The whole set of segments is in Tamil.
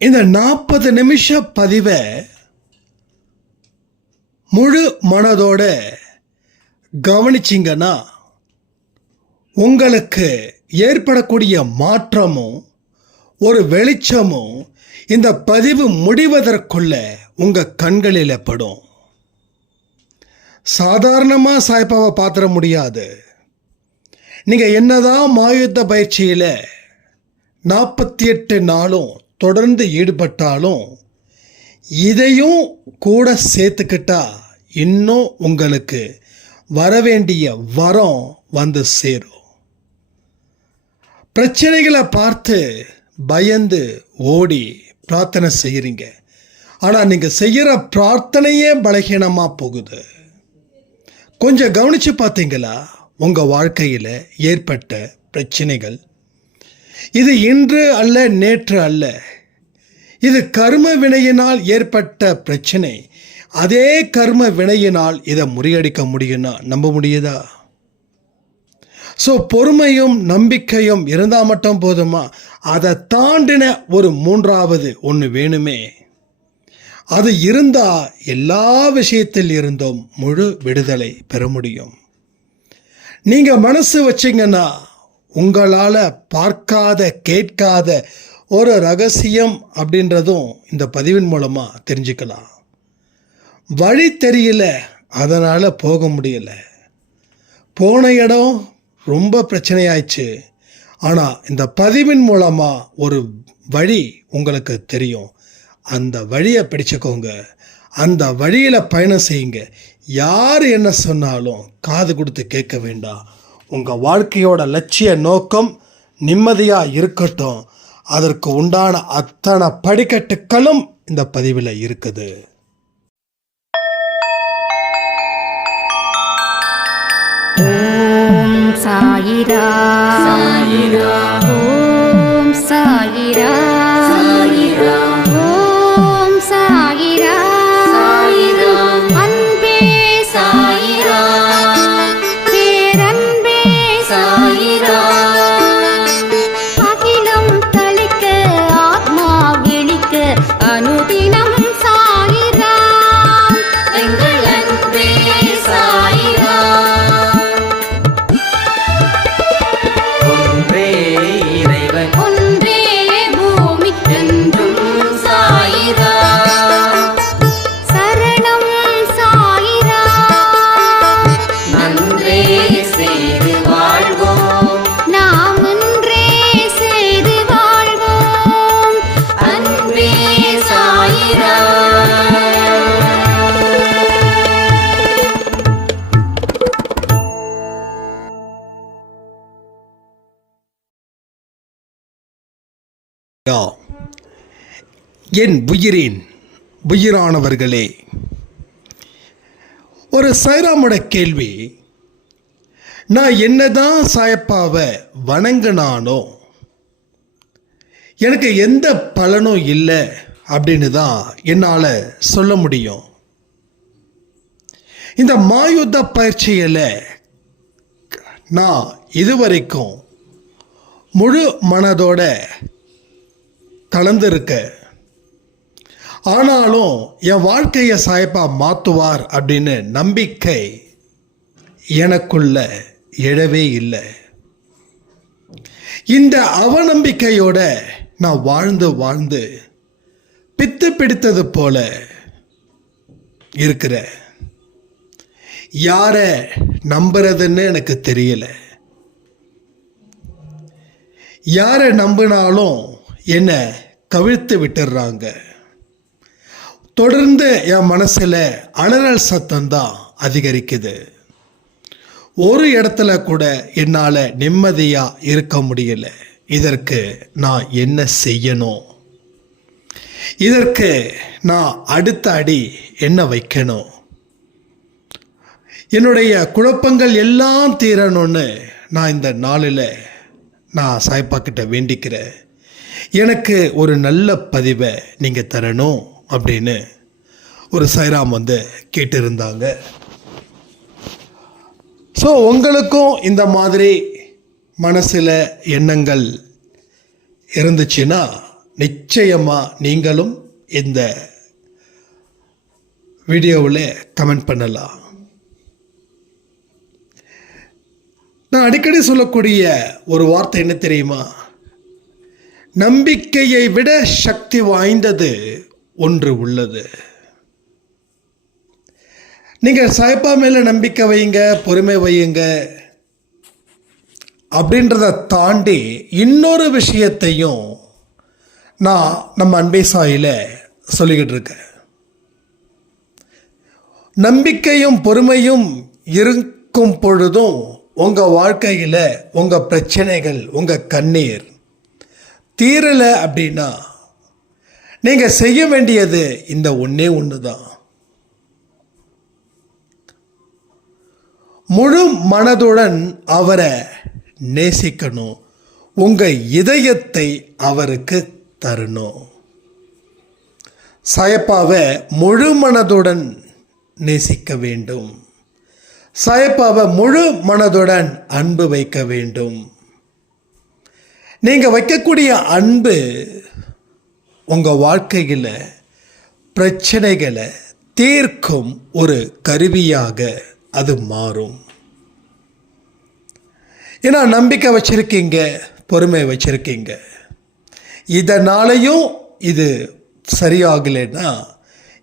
இந்த 40 நிமிஷ பதிவை முழு மனதோட கவனிச்சிங்கன்னா உங்களுக்கு ஏற்படக்கூடிய மாற்றமும் ஒரு வெளிச்சமும் இந்த பதிவு முடிவதற்குள்ள உங்கள் கண்களில் படும். சாதாரணமாக சாய்பாவை பார்த்துட முடியாது. நீங்கள் என்னதான் மாயுத்த பயிற்சியில் 48 நாளும் தொடர்ந்து ஈடுபட்டாலும் இதையும் கூட சேர்த்துக்கிட்டா இன்னும் உங்களுக்கு வரவேண்டிய வரம் வந்து சேரும். பிரச்சனைகளை பார்த்து பயந்து ஓடி பிரார்த்தனை செய்கிறீங்க. ஆனால் நீங்கள் செய்கிற பிரார்த்தனையே பலகீனமாக போகுது. கொஞ்சம் கவனித்து பார்த்தீங்களா? உங்கள் வாழ்க்கையில் ஏற்பட்ட பிரச்சனைகள் இது இன்று அல்ல, நேற்று அல்ல. இது கர்ம வினையினால் ஏற்பட்ட பிரச்சனை. அதே கர்ம வினையினால் இதை முறியடிக்க முடியும்னா நம்ப முடியுதா? ஸோ பொறுமையும் நம்பிக்கையும் இருந்தால் மட்டும் போதுமா? அதை தாண்டின ஒரு மூன்றாவது ஒன்று வேணுமே. அது இருந்தால் எல்லா விஷயத்தில் இருந்தும் முழு விடுதலை பெற முடியும். நீங்கள் மனசு வச்சிங்கன்னா உங்களால் பார்க்காத கேட்காத ஒரு ரகசியம் அப்படின்றதும் இந்த பதிவின் மூலமாக தெரிஞ்சுக்கலாம். வழி தெரியல, அதனால் போக முடியல. போன இடம் ரொம்ப பிரச்சனையாயிடுச்சு. ஆனால் இந்த பதிவின் மூலமாக ஒரு வழி உங்களுக்கு தெரியும். அந்த வழியை பிடிச்சுக்கோங்க. அந்த வழியில் பயணம் செய்யுங்க. யார் என்ன சொன்னாலும் காது கொடுத்து கேட்க வேண்டாம். உங்கள் வாழ்க்கையோட லட்சிய நோக்கம் நிம்மதியாக இருக்கட்டும். அதற்கு உண்டான அத்தனை படிக்கட்டுகளும் இந்த பதிவில் இருக்குது. ஓம் சாயிரா சாயிரா, ஓம் சாயிரா சாயிரா, ஓம் சாயிரா சாயிரா, அன்பே சாயிரா, பேரன்பே சாயிரா, அகிலம் தளிக்க ஆத்மா விழிக்க அனுதினம் சாயிரா, எங்கள் அன்பே சாயிரா. ஒன்றே பூமிக்கென்றும் சாயிரா, சரணம் சாயிரா, நன்றே செய்து வாழ்வோம், நாம் ஒன்றே செய்து வாழ்வோம், அன்பே சாயிரா. என் உயிரின் உயிரானவர்களே, ஒரு சாய்ராமோட கேள்வி, நான் என்னதான் சாயப்பாவை வணங்கினானோ எனக்கு எந்த பலனும் இல்லை அப்படின்னு தான் என்னால் சொல்ல முடியும். இந்த மாயுத்த பயிற்சியில் நான் இதுவரைக்கும் முழு மனதோட கலந்துருக்க, ஆனாலும் என் வாழ்க்கையை சாயப்பா மாற்றுவார் அப்படின்னு நம்பிக்கை எனக்குள்ள எழவே இல்லை. இந்த அவநம்பிக்கையோட நான் வாழ்ந்து பித்து பிடித்தது போல இருக்கிற. யாரை நம்புறதுன்னு எனக்கு தெரியல. யாரை நம்பினாலும் என்னை கவிழ்த்து விட்டுடுறாங்க. தொடர்ந்து என் மனசில் அலறல் சத்தம்தான் அதிகரிக்குது. ஒரு இடத்துல கூட என்னால் நிம்மதியாக இருக்க முடியல. இதற்கு நான் என்ன செய்யணும்? இதற்கு நான் அடுத்த அடி என்ன வைக்கணும்? என்னுடைய குழப்பங்கள் எல்லாம் தீரணும்னு நான் இந்த நாளில் நான் சாய்ப்பா கிட்ட வேண்டிக்கிறேன். எனக்கு ஒரு நல்ல பதிவை நீங்கள் தரணும் அப்படின்னு ஒரு சாய்ராம் கேட்டிருந்தாங்க. ஸோ உங்களுக்கும் இந்த மாதிரி மனசில் எண்ணங்கள் இருந்துச்சுன்னா நிச்சயமாக நீங்களும் இந்த வீடியோவில் கமெண்ட் பண்ணலாம். நான் அடிக்கடி சொல்லக்கூடிய ஒரு வார்த்தை என்ன தெரியுமா? நம்பிக்கையை விட சக்தி வாய்ந்தது ஒன்று உள்ளது. நீங்கள் சாய்ப்பா மேலே நம்பிக்கை வையுங்க, பொறுமை வையுங்க, அப்படின்றத தாண்டி இன்னொரு விஷயத்தையும் நான் நம்ம அன்பே சாயில சொல்லிக்கிட்டு இருக்கேன். நம்பிக்கையும் பொறுமையும் இருக்கும் பொழுதும் உங்கள் வாழ்க்கையில் உங்கள் பிரச்சனைகள், உங்கள் கண்ணீர் தீரலை அப்படின்னா நீங்கள் செய்ய வேண்டியது இந்த ஒன்றே ஒன்று தான். முழு மனதுடன் அவரை நேசிக்கணும். உங்கள் இதயத்தை அவருக்கு தரணும். சாயப்பாவை முழு மனதுடன் நேசிக்க வேண்டும். சாயப்பாவை முழு மனதுடன் அன்பு வைக்க வேண்டும். நீங்கள் வைக்கக்கூடிய அன்பு உங்கள் வாழ்க்கையில் பிரச்சனைகளை தீர்க்கும் ஒரு கருவியாக அது மாறும். ஏன்னா நம்பிக்கை வச்சுருக்கீங்க, பொறுமை வச்சுருக்கீங்க. இதனாலையும் இது சரியாகலைன்னா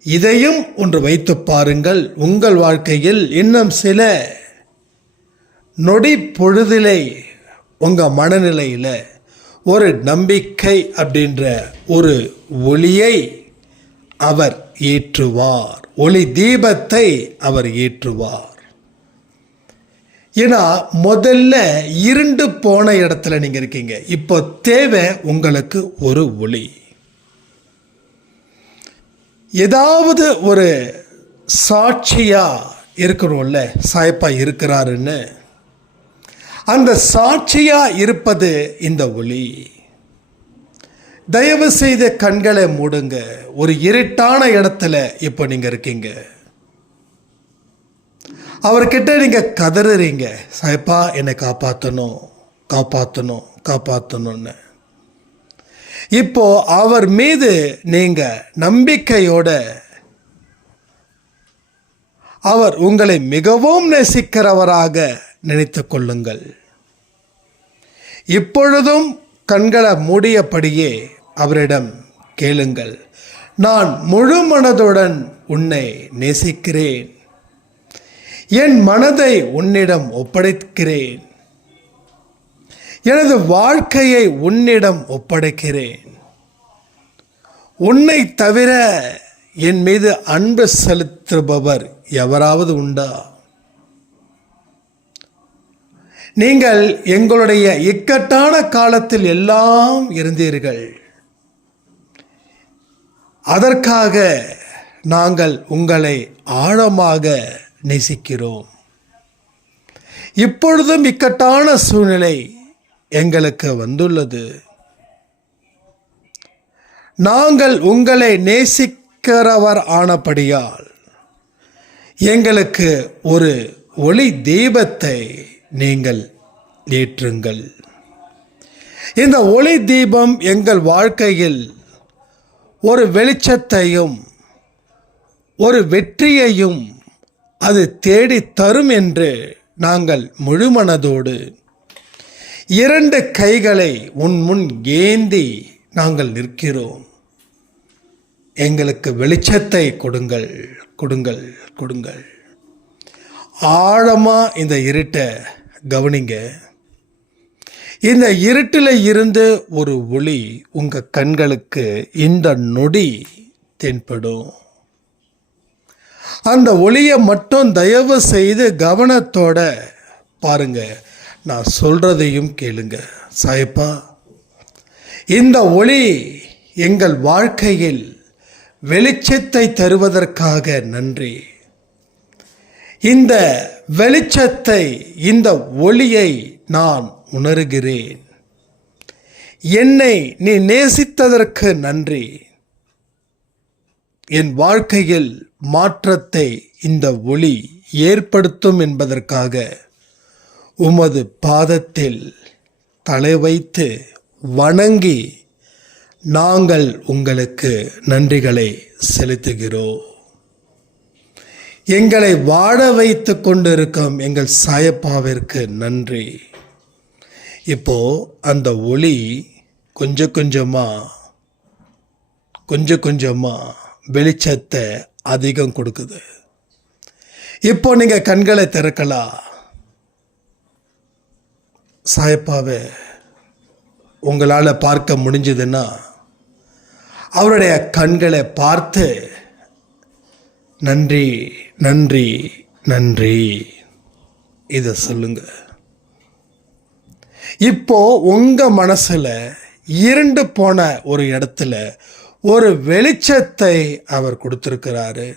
இதையும் ஒன்று வைத்து பாருங்கள். உங்கள் வாழ்க்கையில் இன்னும் சில நொடி பொழுதிலே உங்கள் மனநிலையில் ஒரு நம்பிக்கை அப்படின்ற ஒரு ஒளியை அவர் ஏற்றுவார். ஒளி தீபத்தை அவர் ஏற்றுவார். ஏன்னா முதல்ல இருண்டு போன இடத்துல நீங்கள் இருக்கீங்க. இப்போ தேவை உங்களுக்கு ஒரு ஒளி. ஏதாவது ஒரு சாட்சியாக இருக்கணும்ல, சாயப்பா இருக்கிறாருன்னு. அந்த சாட்சியாக இருப்பது இந்த ஒளி. தயவு செய்து கண்களை மூடுங்க. ஒரு இருட்டான இடத்துல இப்போ நீங்கள் இருக்கீங்க. அவர்கிட்ட நீங்கள் கதறுறீங்க, சாயப்பா என்னை காப்பாற்றணும், காப்பாற்றணும், காப்பாற்றணும்னு. இப்போ அவர் மீது நீங்கள் நம்பிக்கையோட, அவர் உங்களை மிகவும் நேசிக்கிறவராக நினைத்து கொள்ளுங்கள். இப்பொழுதும் கண்களை மூடியபடியே அவரிடம் கேளுங்கள். நான் முழு மனதுடன் உன்னை நேசிக்கிறேன். என் மனதை உன்னிடம் ஒப்படைக்கிறேன். எனது வாழ்க்கையை உன்னிடம் ஒப்படைக்கிறேன். உன்னை தவிர என் மீது அன்பு செலுத்துபவர் எவராவது உண்டா? நீங்கள் எங்களுடைய இக்கட்டான காலத்தில் எல்லாம் இருந்தீர்கள். அதற்காக நாங்கள் உங்களை ஆழமாக நேசிக்கிறோம். இப்பொழுதும் இக்கட்டான சூழ்நிலை எங்களுக்கு வந்துள்ளது. நாங்கள் உங்களை நேசிக்கிறவர் ஆனபடியால் எங்களுக்கு ஒரு ஒளி தீபத்தை நீங்கள் ஏற்றுங்கள். இந்த ஒளி தீபம் எங்கள் வாழ்க்கையில் ஒரு வெளிச்சத்தையும் ஒரு வெற்றியையும் அது தேடி தரும் என்று நாங்கள் முழுமனதோடு இரண்டு கைகளை உன் முன் ஏந்தி நாங்கள் நிற்கிறோம். எங்களுக்கு வெளிச்சத்தை கொடுங்கள், கொடுங்கள், கொடுங்கள். ஆழமாக இந்த இருட்டை கவனிங்க. இந்த இருட்டில் இருந்து ஒரு ஒளி உங்கள் கண்களுக்கு இந்த நொடி தென்படும். அந்த ஒளியை மட்டும் தயவு செய்து கவனத்தோட பாருங்க. நான் சொல்றதையும் கேளுங்க. சாயப்பா, இந்த ஒளி எங்கள் வாழ்க்கையில் வெளிச்சத்தை தருவதற்காக நன்றி. இந்த வெளிச்சத்தை, இந்த ஒளியை நான் உணர்கிறேன். என்னை நீ நேசித்ததற்கு நன்றி. என் வாழ்க்கையில் மாற்றத்தை இந்த ஒளி ஏற்படுத்தும் என்பதற்காக உமது பாதத்தில் தலை வைத்து வணங்கி நாங்கள் உங்களுக்கு நன்றிகளை செலுத்துகிறோம். எங்களை வாழ வைத்து கொண்டிருக்கும் எங்கள் சாயப்பாவிற்கு நன்றி. இப்போ அந்த ஒளி கொஞ்சம் கொஞ்சமாக வெளிச்சத்தை அதிகம் கொடுக்குது. இப்போ நீங்கள் கண்களை திறக்கலாம். சாயப்பாவை உங்களால் பார்க்க முடிஞ்சதுன்னா அவருடைய கண்களை பார்த்து நன்றி நன்றி நன்றி இதை சொல்லுங்க. இப்போ உங்கள் மனசில் இருண்டு போன ஒரு இடத்துல ஒரு வெளிச்சத்தை அவர் கொடுத்துருக்கிறாரு.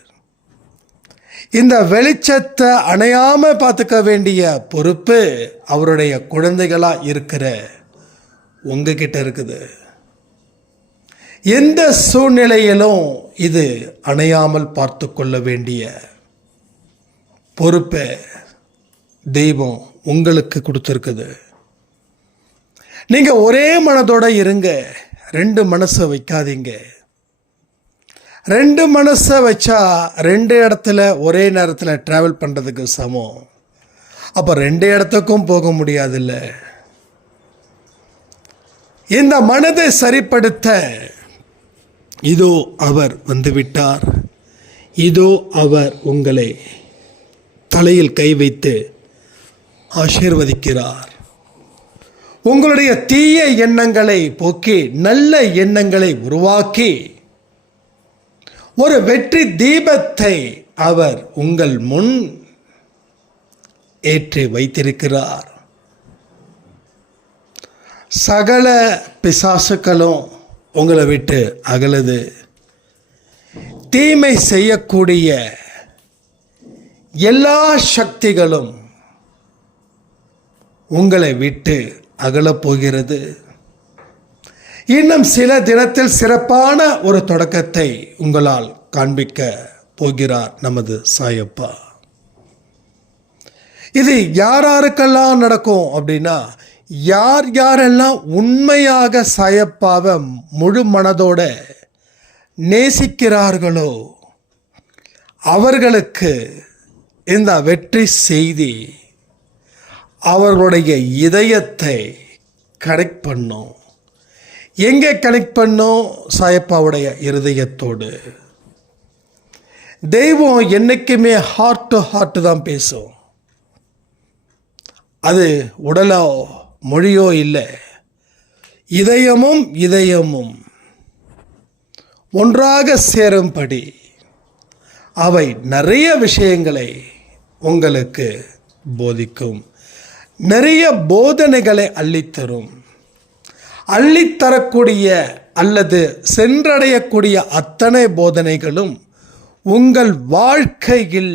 இந்த வெளிச்சத்தை அணையாமல் பார்த்துக்க வேண்டிய பொறுப்பு அவருடைய குழந்தைகளாக இருக்கிற உங்ககிட்ட இருக்குது. எந்த சூழ்நிலையிலும் இது அணையாமல் பார்த்து கொள்ள வேண்டிய பொறுப்பை தெய்வம் உங்களுக்கு கொடுத்துருக்குது. நீங்கள் ஒரே மனதோடு இருங்க. 2 மனசை வைக்காதீங்க. 2 மனசை வச்சா 2 இடத்துல ஒரே நேரத்தில் ட்ராவல் பண்ணுறதுக்கு சமம். அப்போ 2 இடத்துக்கும் போக முடியாதுல்ல. இந்த மனதை சரிப்படுத்த இதோ அவர் வந்துவிட்டார். இதோ அவர் உங்களை தலையில் கை வைத்து ஆசீர்வதிக்கிறார். உங்களுடைய தீய எண்ணங்களை போக்கி நல்ல எண்ணங்களை உருவாக்கி ஒரு வெற்றி தீபத்தை அவர் உங்கள் முன் ஏற்றி வைத்திருக்கிறார். சகல பிசாசுக்களும் உங்களை விட்டு அகலுது. தீமை செய்யக்கூடிய எல்லா சக்திகளும் உங்களை விட்டு அகலப் போகிறது. இன்னும் சில தினத்தில் சிறப்பான ஒரு தொடக்கத்தை உங்களால் காண்பிக்க போகிறார் நமது சாயப்பா. இது யாருக்கெல்லாம் நடக்கும் அப்படின்னா, யாரெல்லாம் உண்மையாக சாயப்பாவை முழு மனதோட நேசிக்கிறார்களோ அவர்களுக்கு இந்த வெற்றி செய்தி அவர்களுடைய இதயத்தை கனெக்ட் பண்ணும். எங்கே கனெக்ட் பண்ணும்? சாயப்பாவுடைய இருதயத்தோடு. தெய்வம் என்றைக்குமே ஹார்ட் டு ஹார்ட் தான் பேசும். அது உடலோ மொழியோ இல்லை. இதயமும் ஒன்றாக சேரும்படி அவை நிறைய விஷயங்களை உங்களுக்கு போதிக்கும். நிறைய போதனைகளை அள்ளித்தரும். அள்ளித்தரக்கூடிய அல்லது சென்றடையக்கூடிய அத்தனை போதனைகளும் உங்கள் வாழ்க்கையில்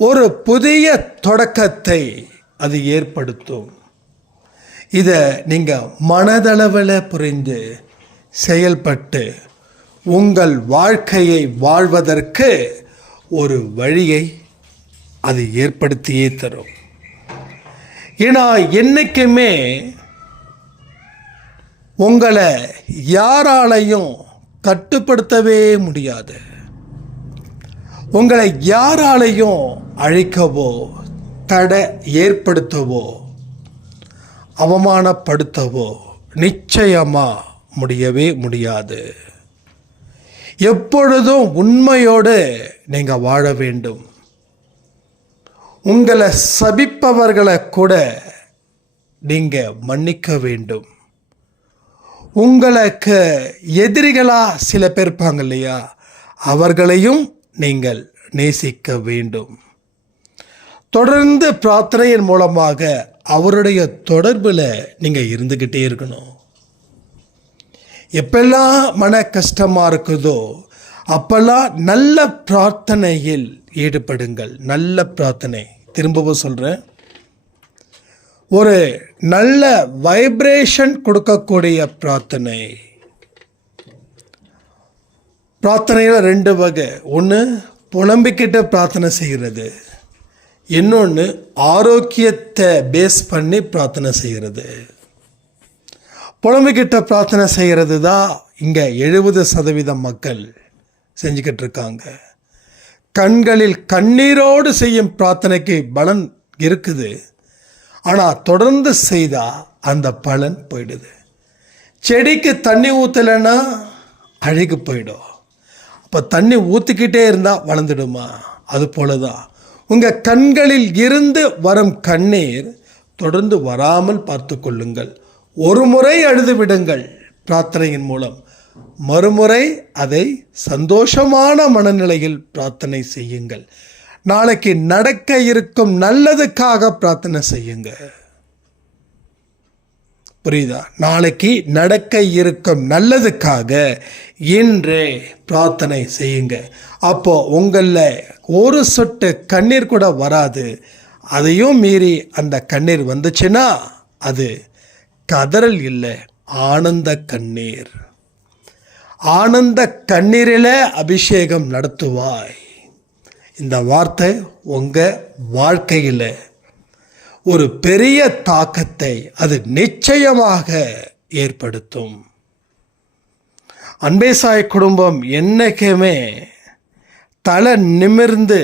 ஒரு புதிய தொடக்கத்தை அது ஏற்படுத்தும். இதை நீங்கள் மனதளவில் புரிந்து செயல்பட்டு உங்கள் வாழ்க்கையை வாழ்வதற்கு ஒரு வழியை அது ஏற்படுத்தியே தரும். ஏன்னா என்றைக்குமே உங்களை யாராலையும் கட்டுப்படுத்தவே முடியாது. உங்களை யாராலையும் அழிக்கவோ தடை ஏற்படுத்தவோ அவமானப்படுத்தவோ நிச்சயமாக முடியவே முடியாது. எப்பொழுதும் உண்மையோடு நீங்கள் வாழ வேண்டும். உங்களை சபிப்பவர்களை கூட நீங்கள் மன்னிக்க வேண்டும். உங்களுக்கு எதிரிகளாக சில பேர் இருப்பாங்க இல்லையா, அவர்களையும் நீங்கள் நேசிக்க வேண்டும். தொடர்ந்து பிரார்த்தனையின் மூலமாக அவருடைய தொடர்பில் நீங்கள் இருந்துக்கிட்டே இருக்கணும். எப்பெல்லாம் மன கஷ்டமாக இருக்குதோ அப்பெல்லாம் நல்ல பிரார்த்தனையில் ஈடுபடுங்கள். நல்ல பிரார்த்தனை, திரும்பவும் சொல்கிறேன், ஒரு நல்ல வைப்ரேஷன் கொடுக்கக்கூடிய பிரார்த்தனை. பிரார்த்தனையில் 2 வகை. ஒன்று புலம்பிக்கிட்ட பிரார்த்தனை செய்கிறது, இன்னொன்று ஆரோக்கியத்தை பேஸ் பண்ணி பிரார்த்தனை செய்கிறது. புலம்பிக்கிட்ட பிரார்த்தனை செய்கிறது தான் இங்கே 70% மக்கள் செஞ்சுக்கிட்டு இருக்காங்க. கண்களில் கண்ணீரோடு செய்யும் பிரார்த்தனைக்கு பலன் இருக்குது, ஆனால் தொடர்ந்து செய்தால் அந்த பலன் போயிடுது. செடிக்கு தண்ணி ஊற்றலைன்னா அழுகி போயிடும். அப்போ தண்ணி ஊற்றிக்கிட்டே இருந்தால் வளர்ந்துடுமா? அது போல தான் உங்கள் கண்களில் இருந்து வரும் கண்ணீர் தொடர்ந்து வராமல் பார்த்து கொள்ளுங்கள். ஒரு முறை அழுது விடுங்கள் பிரார்த்தனையின் மூலம், மறுமுறை அதை சந்தோஷமான மனநிலையில் பிரார்த்தனை செய்யுங்கள். நாளைக்கு நடக்க இருக்கும் நல்லதுக்காக பிரார்த்தனை செய்யுங்க. புரியுதா? நாளைக்கு நடக்க இருக்கும் நல்லதுக்காக இன்றே பிரார்த்தனை செய்யுங்க. அப்போ உங்களில் ஒரு சொட்டு கண்ணீர் கூட வராது. அதையும் மீறி அந்த கண்ணீர் வந்துச்சுன்னா அது கதறல் இல்லை, ஆனந்த கண்ணீர். ஆனந்த கண்ணீரில் அபிஷேகம் நடத்துவாய். இந்த வார்த்தை உங்கள் வாழ்க்கையில் ஒரு பெரிய தாக்கத்தை அது நிச்சயமாக ஏற்படுத்தும். அன்பேசாய் குடும்பம் என்னைக்குமே தலை நிமிர்ந்து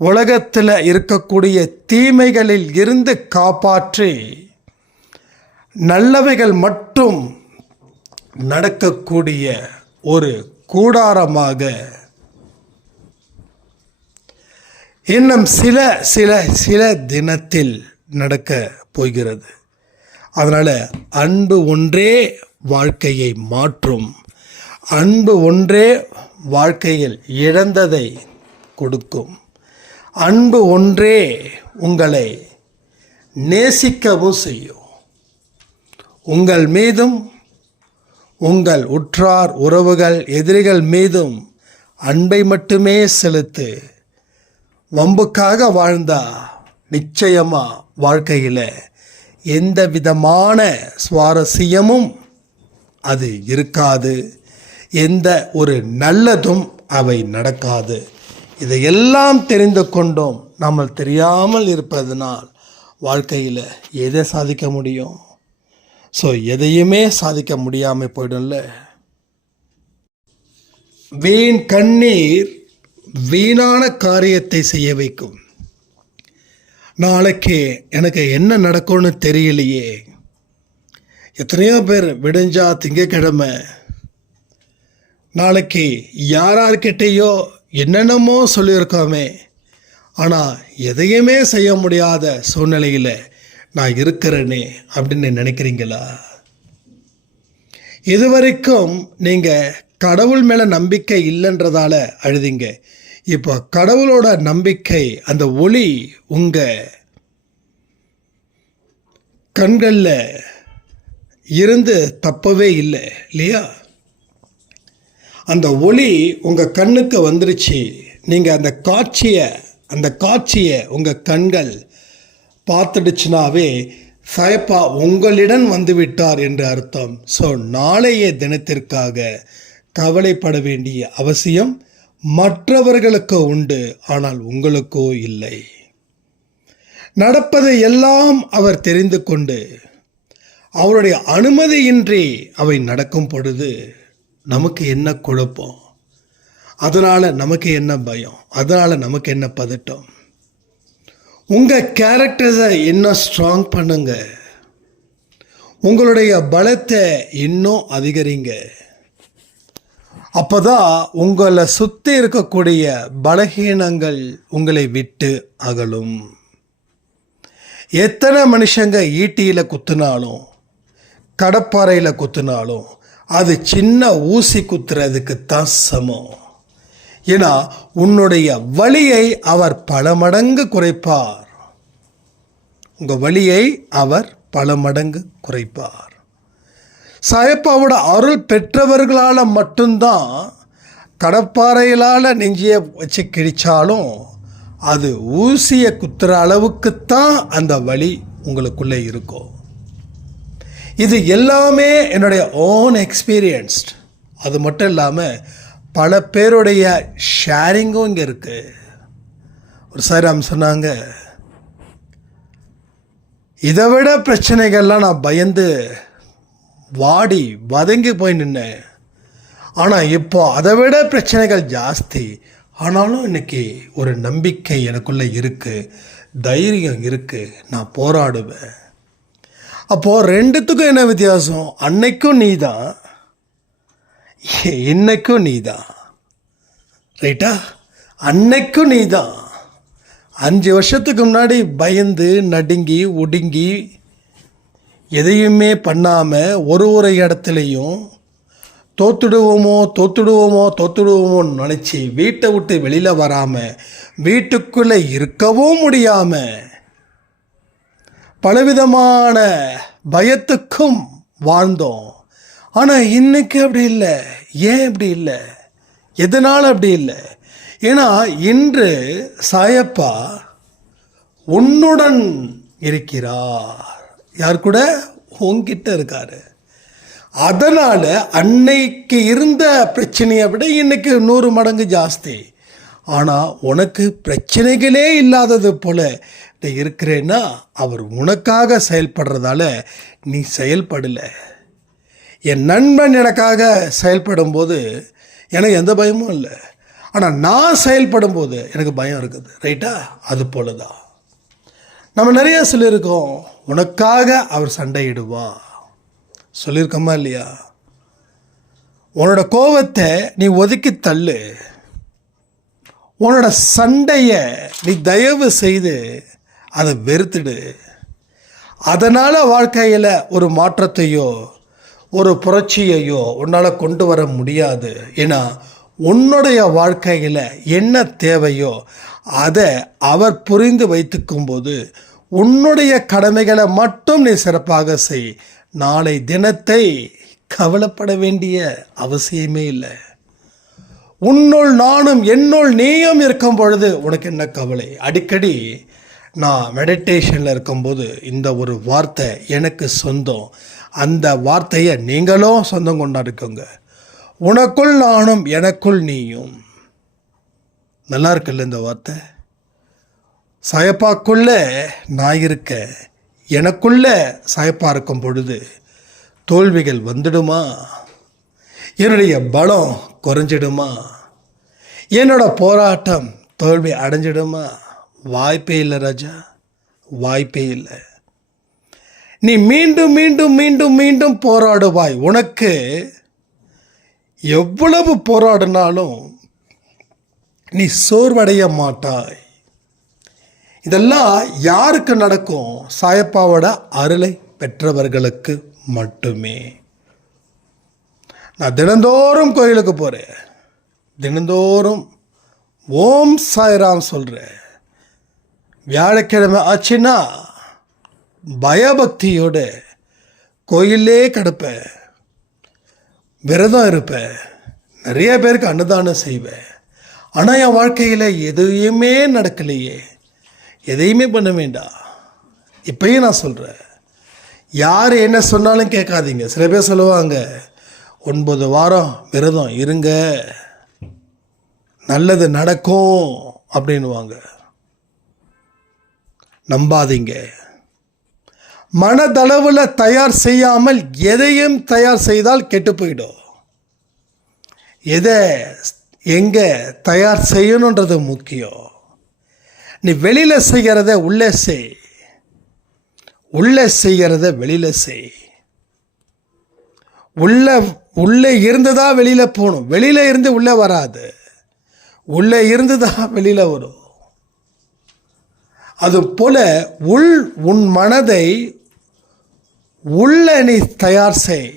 உலகத்தில் இருக்கக்கூடிய தீமைகளில் இருந்து காப்பாற்றி நல்லவைகள் மட்டும் நடக்கக்கூடிய ஒரு கூடாரமாக இன்னும் சில தினத்தில் நடக்க போகிறது. அதனால் அன்பு ஒன்றே வாழ்க்கையை மாற்றும். அன்பு ஒன்றே வாழ்க்கையில் இழந்ததை கொடுக்கும். அன்பு ஒன்றே உங்களை நேசிக்கவும் செய்யும். உங்கள் மீதும் உங்கள் உற்றார் உறவுகள் எதிரிகள் மீதும் அன்பை மட்டுமே செலுத்து. வம்புக்காக வாழ்ந்தா நிச்சயமாக வாழ்க்கையில் எந்த விதமான சுவாரஸ்யமும் அது இருக்காது. எந்த ஒரு நல்லதும் அவை நடக்காது. இதையெல்லாம் தெரிந்து கொண்டோம் நம்ம தெரியாமல் இருப்பதனால் வாழ்க்கையில் எதை சாதிக்க முடியும்? ஸோ எதையுமே சாதிக்க முடியாமல் போய்டும்ல. வீண் கண்ணீர் வீணான காரியத்தை செய்ய வைக்கும். நாளைக்கு எனக்கு என்ன நடக்கும்னு தெரியலையே. எத்தனையோ பேர் விடிஞ்சா திங்கக்கிழமை நாளைக்கு யார்கிட்டையோ என்னென்னமோ சொல்லியிருக்கோமே, ஆனால் எதையுமே செய்ய முடியாத சூழ்நிலையில் நான் இருக்கிறேனே அப்படின்னு நினைக்கிறீங்களா? இதுவரைக்கும் நீங்கள் கடவுள் மேலே நம்பிக்கை இல்லைன்றதால அழுதிங்க. இப்போ கடவுளோட நம்பிக்கை அந்த ஒளி உங்கள் கண்களில் இருந்து தப்பவே இல்லை இல்லையா? அந்த ஒளி உங்கள் கண்ணுக்கு வந்துருச்சு. நீங்கள் அந்த காட்சியை உங்கள் கண்கள் பார்த்துடுச்சுனாவே சாயப்பா உங்களிடம் வந்துவிட்டார் என்று அர்த்தம். ஸோ நாளைய தினத்திற்காக கவலைப்பட வேண்டிய அவசியம் மற்றவர்களுக்கு உண்டு, ஆனால் உங்களுக்கோ இல்லை. நடப்பதை எல்லாம் அவர் தெரிந்து கொண்டு அவருடைய அனுமதியின்றி அவை நடக்கும் பொழுது நமக்கு என்ன குழப்பம்? அதனால் நமக்கு என்ன பயம்? அதனால் நமக்கு என்ன பதட்டம்? உங்கள் கேரக்டர்ஸை இன்னும் ஸ்ட்ராங் பண்ணுங்க. உங்களுடைய பலத்தை இன்னும் அதிகரிங்க. அப்போ தான் உங்களை சுற்றி இருக்கக்கூடிய பலகீனங்கள் உங்களை விட்டு அகலும். எத்தனை மனுஷங்க ஈட்டியில் குத்துனாலும் கடப்பாறையில் குத்துனாலும் அது சின்ன ஊசி குத்துறதுக்குத்தான் சமம். ஏன்னா உன்னுடைய வலியை அவர் பல மடங்கு குறைப்பார். உங்கள் வலியை அவர் பல மடங்கு குறைப்பார். சாயப்பாவோட அருள் பெற்றவர்களால் மட்டும்தான் கடப்பாறையிலால் நெஞ்சியை வச்சு கிழிச்சாலும் அது ஊசியை குத்துற அளவுக்குத்தான் அந்த வலி உங்களுக்குள்ளே இருக்கும். இது எல்லாமே என்னுடைய ஓன் எக்ஸ்பீரியன்ஸ்ட். அது மட்டும் இல்லாமல் பல பேருடைய ஷேரிங்கும் இங்கே இருக்குது. ஒரு சார் சொன்னாங்க, இதை விட பிரச்சனைகள்லாம் நான் பயந்து வாடி வதங்கி போய் நின்னேன். ஆனால் இப்போ அதை விட பிரச்சனைகள் ஜாஸ்தி. ஆனாலும் இன்னைக்கு ஒரு நம்பிக்கை எனக்குள்ளே இருக்குது, தைரியம் இருக்குது, நான் போராடுவேன். அப்போது ரெண்டுத்துக்கும் என்ன வித்தியாசம்? அன்னைக்கும் நீ தான், இன்னைக்கும் நீ தான். ரைட்டா? அன்னைக்கும் நீ தான். 5 வருஷத்துக்கு முன்னாடி பயந்து நடுங்கி ஒடுங்கி எதையுமே பண்ணாமல் ஒரு இடத்துலையும் தோத்துடுவோமோன்னு நினச்சி வீட்டை விட்டு வெளியில் வராமல் வீட்டுக்குள்ளே இருக்கவும் முடியாமல் பலவிதமான பயத்துக்கும் வாழ்ந்தோம். ஆனால் இன்னைக்கு அப்படி இல்லை. ஏன் அப்படி இல்லை? எதனால் அப்படி இல்லை? ஏன்னா இன்று சாயப்பா உன்னுடன் இருக்கிறார். யார் கூட? உன்கிட்ட இருக்காரு. அதனால் அன்னைக்கு இருந்த பிரச்சனையை விட இன்னைக்கு 100 மடங்கு ஜாஸ்தி. ஆனால் உனக்கு பிரச்சனைகளே இல்லாதது போல நீ இருக்கிறேன்னா அவர் உனக்காக செயல்படுறதால நீ செயல்படலை. என் நண்பன் எனக்காக செயல்படும்போது எனக்கு எந்த பயமும் இல்லை. ஆனால் நான் செயல்படும் போது எனக்கு பயம் இருக்குது. ரைட்டா? அது போல தான் நம்ம நிறைய சொல்லியிருக்கோம், உனக்காக அவர் சண்டையிடுவா. சொல்லியிருக்கோமா இல்லையா? உன்னோட கோபத்தை நீ ஒதுக்கி தள்ளு. உன்னோட சண்டையை நீ தயவு செய்து அதை வெறுத்துடு. அதனால் வாழ்க்கையில் ஒரு மாற்றத்தையோ ஒரு புரட்சியையோ உன்னால் கொண்டு வர முடியாது. ஏன்னா உன்னுடைய வாழ்க்கையில் என்ன தேவையோ அதை அவர் புரிந்து வைத்துக்கும்போது உன்னுடைய கடமைகளை மட்டும் நீ சிறப்பாக செய். நாளை தினத்தை கவலைப்பட வேண்டிய அவசியமே இல்லை. உன்னுள் நானும் என்னுள் நீயும் இருக்கும் பொழுது உனக்கு என்ன கவலை? அடிக்கடி நான் மெடிடேஷனில் இருக்கும்போது இந்த ஒரு வார்த்தை எனக்கு சொந்தம். அந்த வார்த்தையை நீங்களும் சொந்தம் கொண்டாடிக்கோங்க. உனக்குள் நானும் எனக்குள் நீயும். நல்லா இருக்குல்ல இந்த வார்த்தை? சாயப்பாக்குள்ளே நான் இருக்க, எனக்குள்ளே சாயப்பா இருக்கும் பொழுது தோல்விகள் வந்துடுமா? என்னுடைய பலம் குறைஞ்சிடுமா? என்னோட போராட்டம் தோல்வி அடைஞ்சிடுமா? வாய்ப்பே இல்லை ராஜா, வாய்ப்பே இல்லை. நீ மீண்டும் மீண்டும் மீண்டும் மீண்டும் போராடுவாய். உனக்கு எவ்வளவு போராடினாலும் நீ சோர்வடைய மாட்டாய். இதெல்லாம் யாருக்கு நடக்கும்? சாயப்பாவோட அருளை பெற்றவர்களுக்கு மட்டுமே. நான் தினந்தோறும் கோயிலுக்கு போகிறேன், தினந்தோறும் ஓம் சாய்ராம் சொல்கிறேன். வியாழக்கிழமை ஆச்சுன்னா பயபக்தியோட கோயிலே கிடப்பேன், விரதம் இருப்பேன், நிறைய பேருக்கு அன்னதானம் செய்வேன். ஆனால் என் வாழ்க்கையில் எதையுமே நடக்கலையே, எதையுமே பண்ண வேண்டாம். இப்பயும் நான் சொல்கிறேன், யார் என்ன சொன்னாலும் கேட்காதீங்க. சில பேர் சொல்லுவாங்க 9 வாரம் விரதம் இருங்க, நல்லது நடக்கும் அப்படின்வாங்க. நம்பாதீங்க. மனதளவில் தயார் செய்யாமல் எதையும் தயார் செய்தால் கெட்டு போயிடும். எதை எங்கே தயார் செய்யணுன்றது முக்கியம். நீ வெளியில் செய்கிறத உள்ளே செய், உள்ளே செய்கிறத வெளியில் செய். உள்ளே இருந்து தான் வெளியில் போகணும், வெளியில் இருந்து உள்ளே வராது. உள்ளே இருந்து தான் வெளியில் வரும். அதுபோல் உன் மனதை உள்ள நீ தயார் செய்.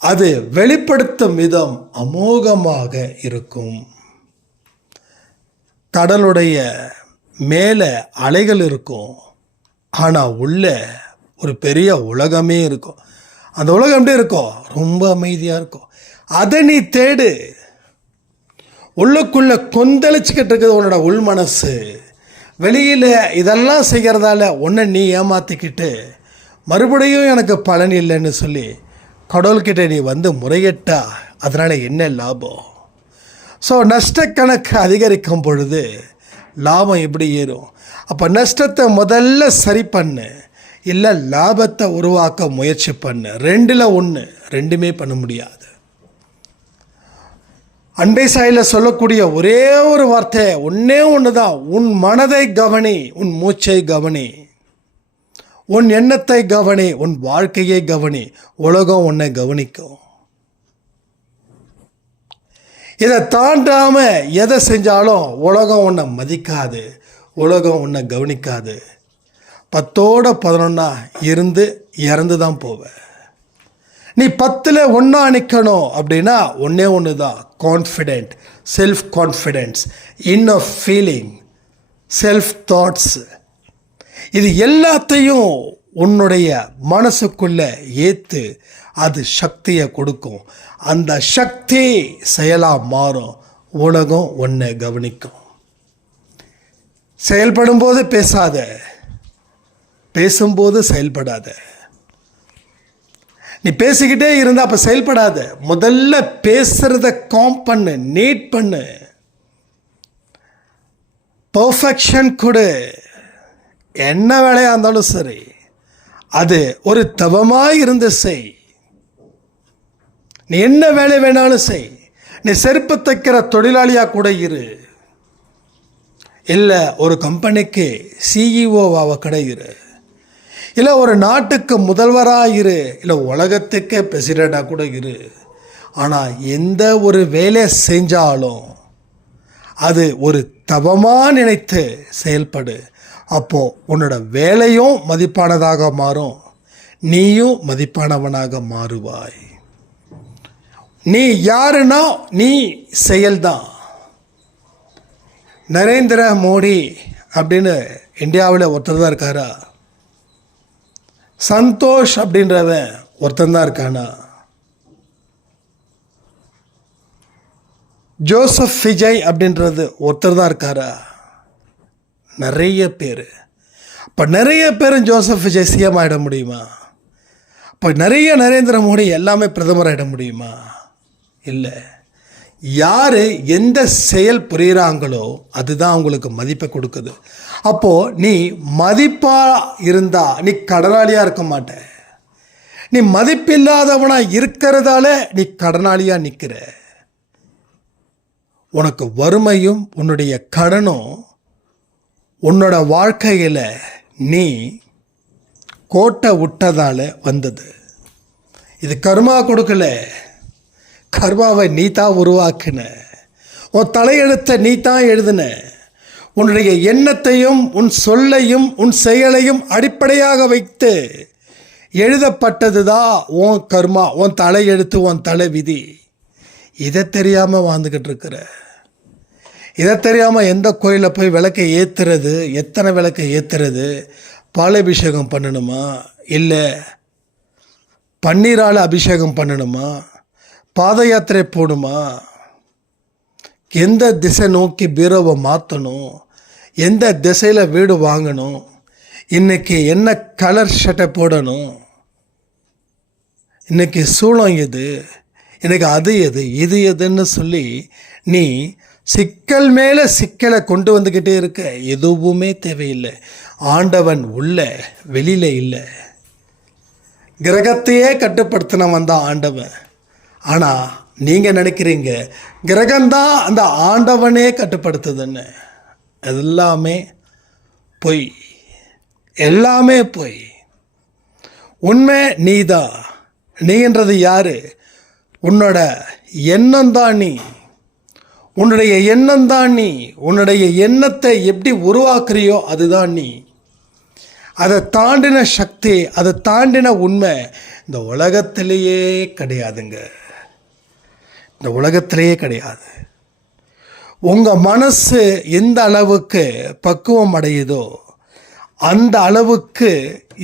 அது வெளிப்படுத்தும் விதம் அமோகமாக இருக்கும். கடலுடைய மேலே அலைகள் இருக்கும், ஆனால் உள்ள ஒரு பெரிய உலகமே இருக்கும். அந்த உலகம் எப்படி இருக்கும்? ரொம்ப அமைதியாக இருக்கும். அதை நீ தேடு. உள்ளுக்குள்ளே கொந்தளிச்சுக்கிட்டு இருக்குது உன்னோட உள் மனசு. வெளியில் இதெல்லாம் செய்கிறதால ஒன்றை நீ ஏமாற்றிக்கிட்டு மறுபடியும் எனக்கு பலன் இல்லைன்னு சொல்லி கடவுள்கிட்ட நீ வந்து முறையிட்டா அதனால் என்ன லாபம்? ஸோ நஷ்டக்கணக்கு அதிகரிக்கும் பொழுது லாபம் எப்படி ஏறும்? அப்போ நஷ்டத்தை முதல்ல சரி பண்ணு. இல்லை லாபத்தை உருவாக்க முயற்சி பண்ணு. ரெண்டில் ஒன்று, ரெண்டுமே பண்ண முடியாது. அன்பை சாயில சொல்லக்கூடிய ஒரே ஒரு வார்த்தை ஒன்றே ஒன்று தான். உன் மனதை கவனி, உன் மூச்சை கவனி, உன் எண்ணத்தை கவனி, உன் வாழ்க்கையை கவனி. உலகம் உன்னை கவனிக்கும். இதை தாண்டாம எதை செஞ்சாலும் உலகம் உன்னை மதிக்காது, உலகம் உன்னை கவனிக்காது. 10ஓட 11 இருந்து இறந்து தான் போவ. நீ 10ல் 1 நிற்கணும் அப்படின்னா ஒன்றே ஒன்று தான், confident, self confidence, inner feeling, self thoughts. இது எல்லாத்தையும் உன்னுடைய மனசுக்குள்ள ஏற்று அது சக்தியை கொடுக்கும். அந்த சக்தி செயலாக மாறும். உலகம் உன்னை கவனிக்கும். செயல்படும் போது பேசாத, பேசும்போது செயல்படாத. நீ பேசிக்கிட்டே இருந்தா அப்போ செயல்படாத. முதல்ல பேசுறத காம் பண்ணு, நீட் பண்ணு, பர்ஃபெக்ஷன் கொடு. என்ன வேலையாக இருந்தாலும் சரி, அது ஒரு தவமாக இருந்து செய். நீ என்ன வேலை வேணாலும் செய். நீ செருப்பு தைக்கிற தொழிலாளியாக கூட இரு, இல்லை ஒரு கம்பெனிக்கு சிஇஓவாக கூட இரு, இல்லை ஒரு நாட்டுக்கு முதல்வராக இரு, இல்லை உலகத்துக்கே பிரசிடெண்ட்டாக கூட இரு. ஆனால் எந்த ஒரு வேலை செஞ்சாலும் அது ஒரு தவமாக நினைத்து செயல்படு. அப்போது உன்னோட வேலையும் மதிப்பானதாக மாறும், நீயும் மதிப்பானவனாக மாறுவாய். நீ யாருன்னா நீ செயல்தான். நரேந்திர மோடி அப்படின்னு இந்தியாவில் ஒருத்தர் தான் இருக்காரா? சந்தோஷ் அப்படின்றவன் ஒருத்தன் தான் இருக்கானா? ஜோசப் விஜய் அப்படின்றது ஒருத்தர் தான் இருக்காரா? நிறைய பேர். இப்போ நிறைய பேரும் ஜோசப் விஜய் சிஎம் ஆகிட முடியுமா? இப்போ நிறைய நரேந்திர மோடி எல்லாமே பிரதமர் ஆகிட முடியுமா? இல்லை. யார் எந்த செயல் புரிகிறாங்களோ அதுதான் அவங்களுக்கு மதிப்பை கொடுக்குது. அப்போது நீ மதிப்பாக இருந்தால் நீ கடனாளியாக இருக்க மாட்ட. நீ மதிப்பில்லாதவனாக இருக்கிறதால நீ கடனாளியாக நிற்கிற. உனக்கு வறுமையும் உன்னுடைய கடனும் உன்னோட வாழ்க்கையில் நீ கோட்டை விட்டதால் வந்தது. இது கர்மா கொடுக்கல, கர்மாவை நீ தான் உருவாக்குன. உன் தலையெழுத்தை நீ தான் எழுதின. உன்னுடைய எண்ணத்தையும் உன் சொல்லையும் உன் செயலையும் அடிப்படையாக வைத்து எழுதப்பட்டது தான் உன் கர்மா, உன் தலையெழுத்து, உன் தலை விதி. இதை தெரியாமல் வாழ்ந்துக்கிட்டு இருக்கிற. இதை தெரியாமல் எந்த கோயிலில் போய் விளக்கை ஏற்றுறது, எத்தனை விளக்கை ஏற்றுறது, பாலாபிஷேகம் பண்ணணுமா, இல்லை பன்னீரால் அபிஷேகம் பண்ணணுமா, பாத யாத்திரை போகணுமா, எந்த திசை நோக்கி பீரோவை மாற்றணும், எந்த திசையில் வீடு வாங்கணும், இன்றைக்கி என்ன கலர் ஷர்ட்டை போடணும், இன்றைக்கி சூளம் எது, எனக்கு அது எது, இது எதுன்னு சொல்லி நீ சிக்கல் மேலே சிக்கலை கொண்டு வந்துக்கிட்டே இருக்க. எதுவுமே தேவையில்லை. ஆண்டவன் உள்ள வெளியில் இல்லை. கிரகத்தையே கட்டுப்படுத்தினவன் தான் ஆண்டவன். ஆனால் நீங்கள் நினைக்கிறீங்க கிரகம்தான் அந்த ஆண்டவனே கட்டுப்படுத்துதுன்னு. எல்லாமே பொய், எல்லாமே பொய். உண்மை நீதான். நீன்றது யாரு? உன்னோட எண்ணம் தான் நீ. உன்னுடைய எண்ணம் தான் நீ. உன்னுடைய எண்ணத்தை எப்படி உருவாக்குறியோ அதுதான் நீ. அதை தாண்டின சக்தி, அதை தாண்டின உண்மை இந்த உலகத்திலேயே கிடையாதுங்க. இந்த உலகத்திலேயே கிடையாது. உங்கள் மனசு எந்த அளவுக்கு பக்குவம் அடையுதோ அந்த அளவுக்கு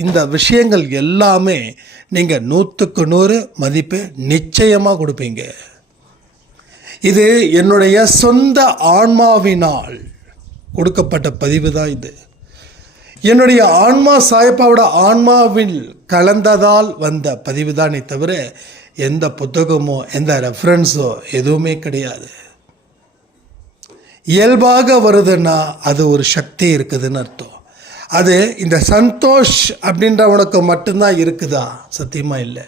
இந்த விஷயங்கள் எல்லாமே நீங்கள் 100க்கு 100 மதிப்பு நிச்சயமாக கொடுப்பீங்க. இது என்னுடைய சொந்த ஆன்மாவினால் கொடுக்கப்பட்ட பதிவு தான் இது. என்னுடைய ஆன்மா சாயப்பாவோட ஆன்மாவில் கலந்ததால் வந்த பதிவு தானே தவிர எந்த புத்தகமோ எந்த ரெஃபரன்ஸோ எதுவுமே கிடையாது. இயல்பாக வருதுன்னா அது ஒரு சக்தி இருக்குதுன்னு அர்த்தம். அது இந்த சந்தோஷ் அப்படின்றவனுக்கு மட்டும்தான் இருக்குதா? சத்தியமாக இல்லை.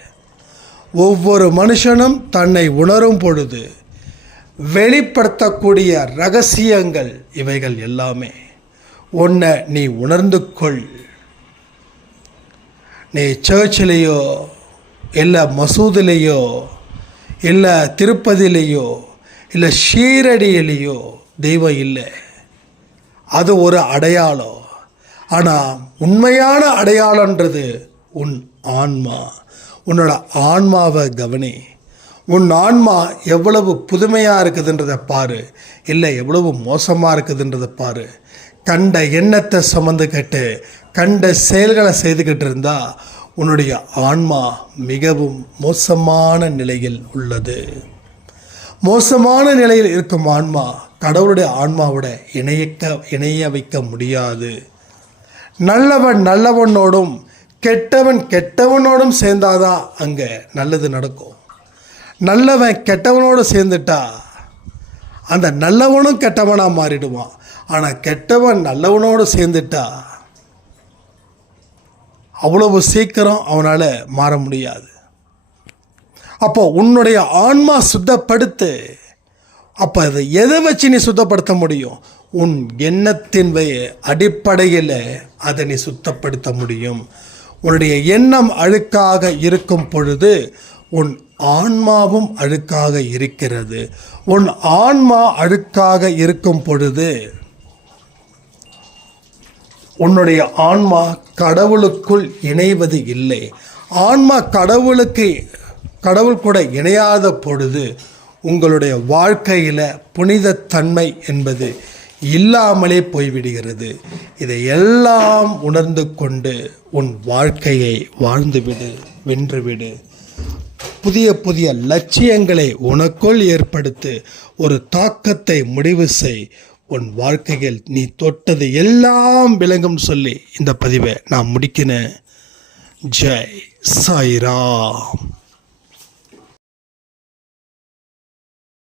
ஒவ்வொரு மனுஷனும் தன்னை உணரும் பொழுது வெளிப்படுத்தக்கூடிய ரகசியங்கள் இவைகள் எல்லாமே. ஒன்றை நீ உணர்ந்து கொள். நீ சர்ச்சிலேயோ இல்லை மசூதிலேயோ இல்லை திருப்பதிலேயோ இல்லை ஷீரடியிலேயோ தெய்வம் இல்லை. அது ஒரு அடையாளம். ஆனால் உண்மையான அடையாளன்றது உன் ஆன்மா. உன்னோட ஆன்மாவை கவனி. உன் ஆன்மா எவ்வளவு புதுமையாக இருக்குதுன்றதை பாரு, இல்லை எவ்வளவு மோசமாக இருக்குதுன்றதை பாரு. கண்ட எண்ணத்தை சுமந்துக்கிட்டு கண்ட செயல்களை செய்துக்கிட்டு இருந்தால் உன்னுடைய ஆன்மா மிகவும் மோசமான நிலையில் உள்ளது. மோசமான நிலையில் இருக்கும் ஆன்மா கடவுளுடைய ஆன்மாவோட இணைய வைக்க முடியாது. நல்லவன் நல்லவனோடும் கெட்டவன் கெட்டவனோடும் சேர்ந்தாதான் அங்கே நல்லது நடக்கும். நல்லவன் கெட்டவனோடு சேர்ந்துட்டா அந்த நல்லவனும் கெட்டவனாக மாறிடுவான். ஆனால் கெட்டவன் நல்லவனோடு சேர்ந்துட்டா அவ்வளவு சீக்கிரம் அவனால் மாற முடியாது. அப்போ உன்னுடைய ஆன்மா சுத்தப்படுத்து. அப்போ அதை எதை வச்சு நீ சுத்தப்படுத்த முடியும்? உன் எண்ணத்தின் அடிப்படையில் அதை நீ சுத்தப்படுத்த முடியும். உன்னுடைய எண்ணம் அழுக்காக இருக்கும் பொழுது உன் ஆன்மாவும் அழுக்காக இருக்கிறது. உன் ஆன்மா அழுக்காக இருக்கும் பொழுது உன்னுடைய ஆன்மா கடவுளுக்குள் இணைவது இல்லை. ஆன்மா கடவுள் கூட இணையாத பொழுது உங்களுடைய வாழ்க்கையில் புனிதத்தன்மை என்பது இல்லாமலே போய்விடுகிறது. இதை எல்லாம் உணர்ந்து கொண்டு உன் வாழ்க்கையை வாழ்ந்துவிடு, வென்றுவிடு. புதிய புதிய லட்சியங்களை உனக்குள் ஏற்படுத்தி ஒரு தாக்கத்தை முடிவு செய். உன் வாழ்க்கையில் நீ தொட்டது எல்லாம் விளங்கும் சொல்லி இந்த பதிவை நான் முடிக்கிறேன். ஜெய் சாய்ராம்.